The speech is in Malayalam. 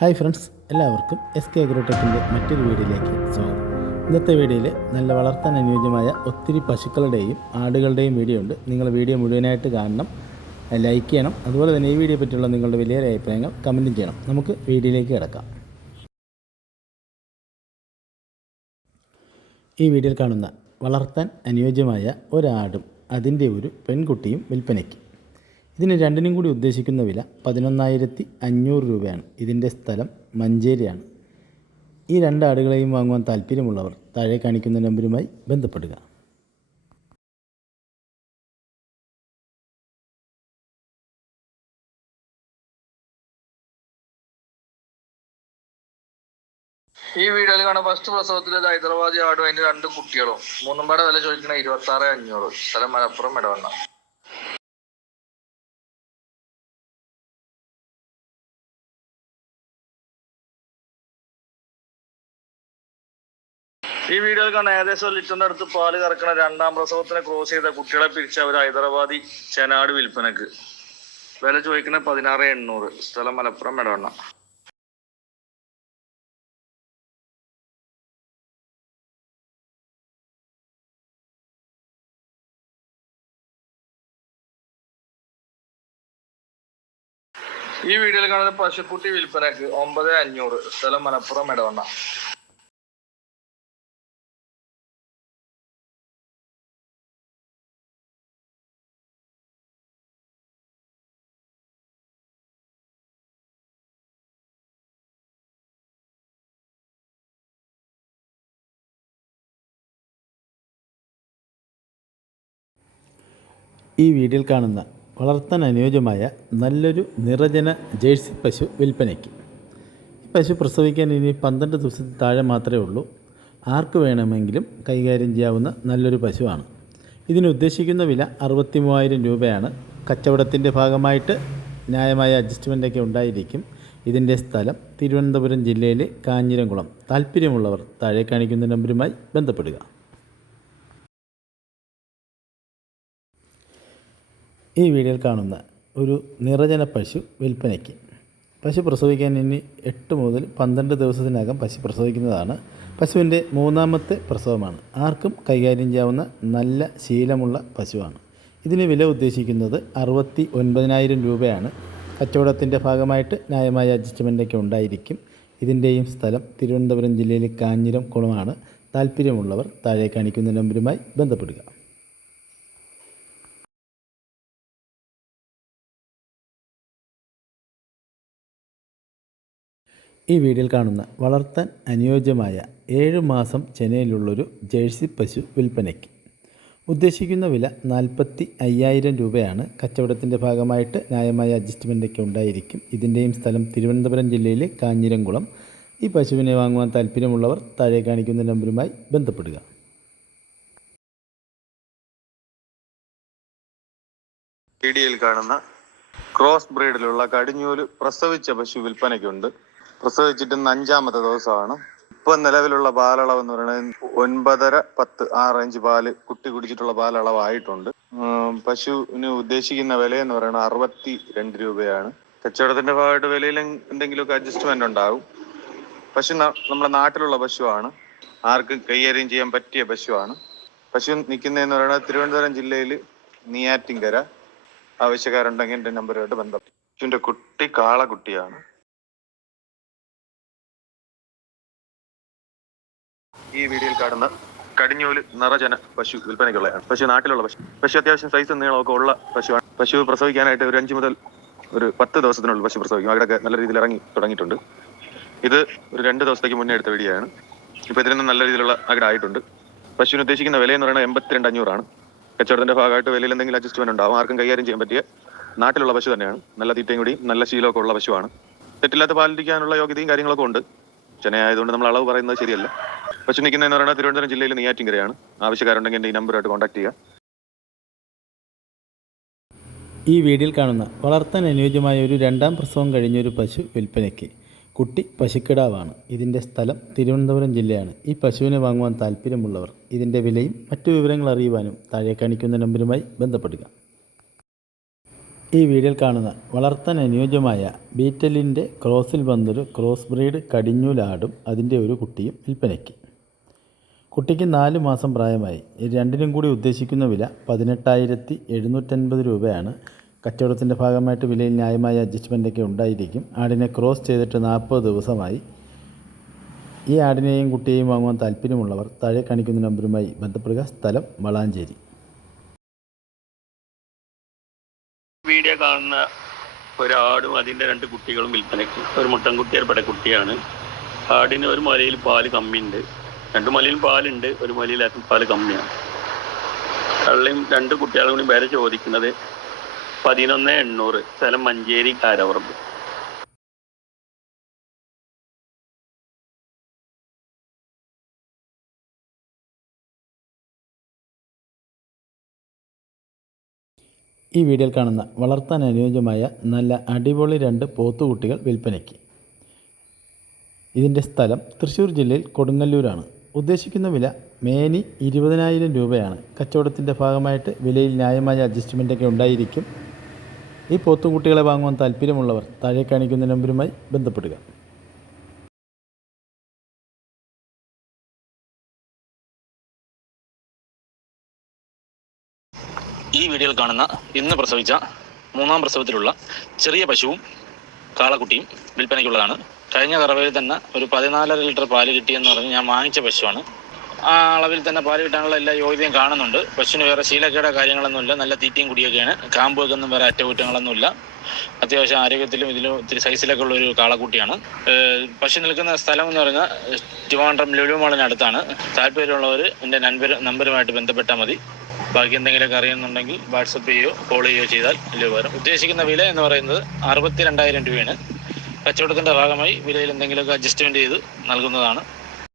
ഹായ് ഫ്രണ്ട്സ് എല്ലാവർക്കും എസ് കെ അഗ്രോടെക്കിന്റെ മറ്റൊരു വീഡിയോയിലേക്ക് സ്വാഗതം. ഇന്നത്തെ വീഡിയോയിൽ നല്ല വളർത്താൻ അനുയോജ്യമായ ഒത്തിരി പശുക്കളുടെയും ആടുകളുടെയും വീഡിയോ ഉണ്ട്. നിങ്ങൾ വീഡിയോ മുഴുവനായിട്ട് കാണണം ലൈക്ക് ചെയ്യണം അതുപോലെ തന്നെ ഈ വീഡിയോ പറ്റിയുള്ള നിങ്ങളുടെ വലിയ അഭിപ്രായങ്ങൾ കമന്റും ചെയ്യണം. നമുക്ക് വീഡിയോയിലേക്ക് കിടക്കാം. ഈ വീഡിയോയിൽ കാണുന്ന വളർത്താൻ അനുയോജ്യമായ ഒരാടും അതിന്റെ ഒരു പെൺകുട്ടിയും വിൽപ്പനയ്ക്ക്. ഇതിന് രണ്ടിനും കൂടി ഉദ്ദേശിക്കുന്ന വില പതിനൊന്നായിരത്തി അഞ്ഞൂറ് രൂപയാണ്. ഇതിന്റെ സ്ഥലം മഞ്ചേരിയാണ്. ഈ രണ്ട് ആടുകളെയും വാങ്ങുവാൻ താല്പര്യമുള്ളവർ താഴെ കാണിക്കുന്ന നമ്പരുമായി ബന്ധപ്പെടുക. ഈ വീഡിയോയിൽ കാണാൻ ഫസ്റ്റ് പ്രസവത്തിൽ ഹൈദരാബാദി ആടും അതിന് രണ്ട് കുട്ടികളും. മൂന്നും പാടെ വില ചോദിക്കണ ഇരുപത്തി ആറ് അഞ്ഞൂറ്. സ്ഥലം മലപ്പുറം ഇടവണ്ണ ഈ വീഡിയോയിൽ കാണുന്ന ഏകദേശം ഒരു ലിറ്ററിന്റെ അടുത്ത് പാൽ കറക്കണ രണ്ടാം പ്രസവത്തിനെ ക്രോസ് ചെയ്ത കുട്ടികളെ പിരിച്ച ഒരു ഹൈദരാബാദി ചെനാട് വിൽപ്പനക്ക്. വില ചോദിക്കുന്ന പതിനാറ് എണ്ണൂറ്. സ്ഥലം മലപ്പുറം മെടവണ്ണ. ഈ വീഡിയോയിൽ കാണുന്ന പശുക്കുട്ടി വിൽപ്പനക്ക് ഒമ്പത് അഞ്ഞൂറ്. സ്ഥലം മലപ്പുറം ഇടവണ്ണ ഈ വീഡിയോയിൽ കാണുന്ന വളർത്താൻ അനുയോജ്യമായ നല്ലൊരു നിറജന ജേഴ്സി പശു വിൽപ്പനയ്ക്ക്. ഈ പശു പ്രസവിക്കാൻ ഇനി പന്ത്രണ്ട് ദിവസത്തിൽ താഴെ മാത്രമേ ഉള്ളൂ. ആർക്ക് വേണമെങ്കിലും കൈകാര്യം ചെയ്യാവുന്ന നല്ലൊരു പശുവാണ്. ഇതിന് ഉദ്ദേശിക്കുന്ന വില അറുപത്തി മൂവായിരം രൂപയാണ്. കച്ചവടത്തിന്റെ ഭാഗമായിട്ട് ന്യായമായ അഡ്ജസ്റ്റ്മെന്റൊക്കെ ഉണ്ടായിരിക്കും. ഇതിന്റെ സ്ഥലം തിരുവനന്തപുരം ജില്ലയിലെ കാഞ്ഞിരംകുളം. താല്പര്യമുള്ളവർ താഴെ കാണിക്കുന്ന നമ്പരുമായി ബന്ധപ്പെടുക. ഈ വീഡിയോയിൽ കാണുന്ന ഒരു നിറജന പശു വിൽപ്പനയ്ക്ക്. പശു പ്രസവിക്കാൻ ഇനി എട്ട് മുതൽ പന്ത്രണ്ട് ദിവസത്തിനകം പശു പ്രസവിക്കുന്നതാണ്. പശുവിന്റെ മൂന്നാമത്തെ പ്രസവമാണ്. ആർക്കും കൈകാര്യം ചെയ്യാവുന്ന നല്ല ശീലമുള്ള പശുവാണ്. ഇതിന് വില ഉദ്ദേശിക്കുന്നത് അറുപത്തി ഒൻപതിനായിരം രൂപയാണ്. കച്ചവടത്തിന്റെ ഭാഗമായിട്ട് ന്യായമായ അഡ്ജസ്റ്റ്മെന്റൊക്കെ ഉണ്ടായിരിക്കും. ഇതിന്റെയും സ്ഥലം തിരുവനന്തപുരം ജില്ലയിലെ കാഞ്ഞിരം കുളമാണ്. താല്പര്യമുള്ളവർ താഴെ കാണിക്കുന്ന നമ്പരുമായി ബന്ധപ്പെടുക. ഈ വീഡിയോയിൽ കാണുന്ന വളർത്താൻ അനുയോജ്യമായ ഏഴ് മാസം ചെനയിലുള്ളൊരു ജേഴ്സി പശു വിൽപ്പനയ്ക്ക്. ഉദ്ദേശിക്കുന്ന വില നാൽപ്പത്തി അയ്യായിരം രൂപയാണ്. കച്ചവടത്തിന്റെ ഭാഗമായിട്ട് ന്യായമായ അഡ്ജസ്റ്റ്മെന്റൊക്കെ ഉണ്ടായിരിക്കും. ഇതിന്റെയും സ്ഥലം തിരുവനന്തപുരം ജില്ലയിലെ കാഞ്ഞിരംകുളം. ഈ പശുവിനെ വാങ്ങുവാൻ താല്പര്യമുള്ളവർ താഴെ കാണിക്കുന്ന നമ്പറുമായി ബന്ധപ്പെടുക. വീഡിയോയിൽ കാണുന്ന ക്രോസ് ബ്രീഡിലുള്ള കടിഞ്ഞൂൽ പ്രസവിച്ച പശു വിൽപ്പനയ്ക്കുണ്ട്. പ്രസവിച്ചിട്ട് അഞ്ചാമത്തെ ദിവസമാണ്. ഇപ്പൊ നിലവിലുള്ള പാലളവ് എന്ന് പറയുന്നത് ഒൻപതര പത്ത് ആ റേഞ്ച് പാൽ കുട്ടി കുടിച്ചിട്ടുള്ള പാലളവായിട്ടുണ്ട് പശുവിന് ഉദ്ദേശിക്കുന്ന വില എന്ന് പറയുന്നത് അറുപത്തി രണ്ട് രൂപയാണ്. കച്ചവടത്തിന്റെ ഭാഗമായിട്ട് വിലയിൽ എന്തെങ്കിലുമൊക്കെ അഡ്ജസ്റ്റ്മെന്റ് ഉണ്ടാകും പശു നമ്മുടെ നാട്ടിലുള്ള പശുവാണ്. ആർക്കും കൈകാര്യം ചെയ്യാൻ പറ്റിയ പശുവാണ്. പശു നിൽക്കുന്നതെന്ന് പറയുന്നത് തിരുവനന്തപുരം ജില്ലയിൽ നീയാറ്റിങ്കര ആവശ്യക്കാരുണ്ടെങ്കിൽ എന്റെ നമ്പറുമായിട്ട് ബന്ധപ്പെട്ടു പശുവിന്റെ കുട്ടി കാളക്കുട്ടിയാണ്. ഈ വീഡിയോയിൽ കാണുന്ന കടിഞ്ഞൂൽ നിറജന പശു വിൽപ്പനയ്ക്കുള്ളതാണ്. പശു നാട്ടിലുള്ള പശു. പശു അത്യാവശ്യം സൈസ് നീളമൊക്കെ ഉള്ള പശുവാണ്. പശു പ്രസവിക്കാനായിട്ട് ഒരു അഞ്ചു മുതൽ ഒരു പത്ത് ദിവസത്തിനുള്ള പശു പ്രസവിക്കും. അവിടെയൊക്കെ നല്ല രീതിയിൽ ഇറങ്ങി തുടങ്ങിയിട്ടുണ്ട്. ഇത് ഒരു രണ്ട് ദിവസത്തേക്ക് മുന്നേ എടുത്ത വീഡിയോ ആണ് ഇപ്പൊ ഇതിൽ നല്ല രീതിയിലുള്ള ആയിട്ടുണ്ട് പശുവിന് ഉദ്ദേശിക്കുന്ന വില എന്ന് പറയുന്നത് എൺപത്തിരണ്ട് അഞ്ഞൂറാണ്. കച്ചവടത്തിന്റെ ഭാഗമായിട്ട് വിലയിൽ എന്തെങ്കിലും അഡ്ജസ്റ്റ്മെന്റ് ഉണ്ടാവും. ആർക്കും കൈകാര്യം ചെയ്യാൻ പറ്റിയ നാട്ടിലുള്ള പശു തന്നെയാണ്. നല്ല തീറ്റയും കൂടി നല്ല ശീലമൊക്കെ ഉള്ള പശുവാണ്. തെറ്റില്ലാത്ത പാലിരിക്കാനുള്ള യോഗ്യതയും കാര്യങ്ങളൊക്കെ ഉണ്ട്. ചെനയായതുകൊണ്ട് നമ്മൾ അളവ് പറയുന്നത് ശരിയല്ല. പശു നിൽക്കുന്നതെന്ന് പറയുന്നത് തിരുവനന്തപുരം ജില്ലയിൽ നെയ്യാറ്റിങ്കരയാണ് ആവശ്യക്കാരുണ്ടെങ്കിൽ എന്റെ ഈ നമ്പറുമായിട്ട് കോൺടാക്ട് ചെയ്യുക. ഈ വീഡിയോയിൽ കാണുന്ന വളർത്താൻ അനുയോജ്യമായ ഒരു രണ്ടാം പ്രസവം കഴിഞ്ഞ ഒരു പശു വിൽപ്പനയ്ക്ക് കുട്ടി പശുക്കിടാവാണ്. ഇതിന്റെ സ്ഥലം തിരുവനന്തപുരം ജില്ലയാണ്. ഈ പശുവിനെ വാങ്ങുവാൻ താല്പര്യമുള്ളവർ ഇതിന്റെ വിലയും മറ്റു വിവരങ്ങൾ അറിയുവാനും താഴെ കാണിക്കുന്ന നമ്പരുമായി ബന്ധപ്പെടുക. ഈ വീഡിയോയിൽ കാണുന്ന വളർത്താൻ അനുയോജ്യമായ ബീറ്റലിന്റെ ക്രോസിൽ വന്നൊരു ക്രോസ് ബ്രീഡ് കടിഞ്ഞൂലാടും അതിന്റെ ഒരു കുട്ടിയും വിൽപ്പനയ്ക്ക്. കുട്ടിക്ക് നാല് മാസം പ്രായമായി. രണ്ടിനും കൂടി ഉദ്ദേശിക്കുന്ന വില പതിനെട്ടായിരത്തി എഴുന്നൂറ്റൻപത് രൂപയാണ്. കച്ചവടത്തിന്റെ ഭാഗമായിട്ട് വിലയിൽ ന്യായമായ അഡ്ജസ്റ്റ്മെന്റൊക്കെ ഉണ്ടായിരിക്കും. ആടിനെ ക്രോസ് ചെയ്തിട്ട് നാൽപ്പത് ദിവസമായി. ഈ ആടിനെയും കുട്ടിയെയും വാങ്ങുവാൻ താല്പര്യമുള്ളവർ താഴെ കാണിക്കുന്ന നമ്പറുമായി ബന്ധപ്പെടുക. സ്ഥലം വളാഞ്ചേരി. കാണുന്ന ഒരാടും അതിന്റെ രണ്ട് കുട്ടികളും വിൽപ്പനയ്ക്ക്. ഒരു മുട്ടൻകുട്ടി ഒരു പെടക്കുട്ടിയാണ്. ആടിന് ഒരു മലയിൽ പാൽ കമ്മിയുണ്ട്. രണ്ട് മലയിലും പാലുണ്ട് ഒരു മലയിൽ പാൽ കമ്മിയാണ്. കള്ളിയും രണ്ട് കുട്ടികളും കൂടി വില ചോദിക്കുന്നത് പതിനൊന്ന് എണ്ണൂറ് സ്ഥലം മഞ്ചേരി കാരവറമ്പ് ഈ വീഡിയോയിൽ കാണുന്ന വളർത്താൻ അനുയോജ്യമായ നല്ല അടിപൊളി രണ്ട് പോത്തുകുട്ടികൾ വിൽപ്പനയ്ക്ക്. ഇതിന്റെ സ്ഥലം തൃശ്ശൂർ ജില്ലയിൽ കൊടുങ്ങല്ലൂരാണ്. ഉദ്ദേശിക്കുന്ന വില മേനി ഇരുപതിനായിരം രൂപയാണ്. കച്ചവടത്തിന്റെ ഭാഗമായിട്ട് വിലയിൽ ന്യായമായ അഡ്ജസ്റ്റ്മെന്റൊക്കെ ഉണ്ടായിരിക്കും. ഈ പോത്തുകുട്ടികളെ വാങ്ങുവാൻ താല്പര്യമുള്ളവർ താഴെ കാണിക്കുന്ന നമ്പരുമായി ബന്ധപ്പെടുക. വീഡിയോയിൽ കാണുന്ന ഇന്ന് പ്രസവിച്ച മൂന്നാം പ്രസവത്തിലുള്ള ചെറിയ പശുവും കാളക്കുട്ടിയും വിൽപ്പനയ്ക്കുള്ളതാണ്. കഴിഞ്ഞ കറവയിൽ തന്നെ ഒരു പതിനാലര ലിറ്റർ പാൽ കിട്ടിയെന്ന് പറഞ്ഞ് ഞാൻ വാങ്ങിച്ച പശുവാണ്. ആ അളവിൽ തന്നെ പാൽ കിട്ടാനുള്ള എല്ലാ യോഗ്യതയും കാണുന്നുണ്ട്. പശുവിന് വേറെ ശീലക്കേട കാര്യങ്ങളൊന്നുമില്ല. നല്ല തീറ്റയും കുടിയൊക്കെയാണ്. കാമ്പൊക്കെ ഒന്നും വേറെ അറ്റകുറ്റങ്ങളൊന്നുമില്ല. അത്യാവശ്യം ആരോഗ്യത്തിലും ഇതിലും ഒത്തിരി സൈസിലൊക്കെ ഉള്ള ഒരു കാളക്കുട്ടിയാണ് പശു നിൽക്കുന്ന സ്ഥലം എന്ന് പറഞ്ഞാൽ ട്രിവാൻഡ്രം ലുലുമാളിനടുത്താണ് താല്പര്യമുള്ളവർ എന്റെ നമ്പർ ബന്ധപ്പെട്ടാൽ മതി. ബാക്കി എന്തെങ്കിലുമൊക്കെ അറിയുന്നുണ്ടെങ്കിൽ വാട്സപ്പ് ചെയ്യുകയോ കോൾ ചെയ്യുകയോ ചെയ്താൽ വലിയ ഉപകാരം. ഉദ്ദേശിക്കുന്ന വില എന്ന് പറയുന്നത് അറുപത്തി രണ്ടായിരം രൂപയാണ്. കച്ചവടത്തിന്റെ ഭാഗമായി വിലയിൽ എന്തെങ്കിലുമൊക്കെ അഡ്ജസ്റ്റ്മെന്റ് ചെയ്ത് നൽകുന്നതാണ്.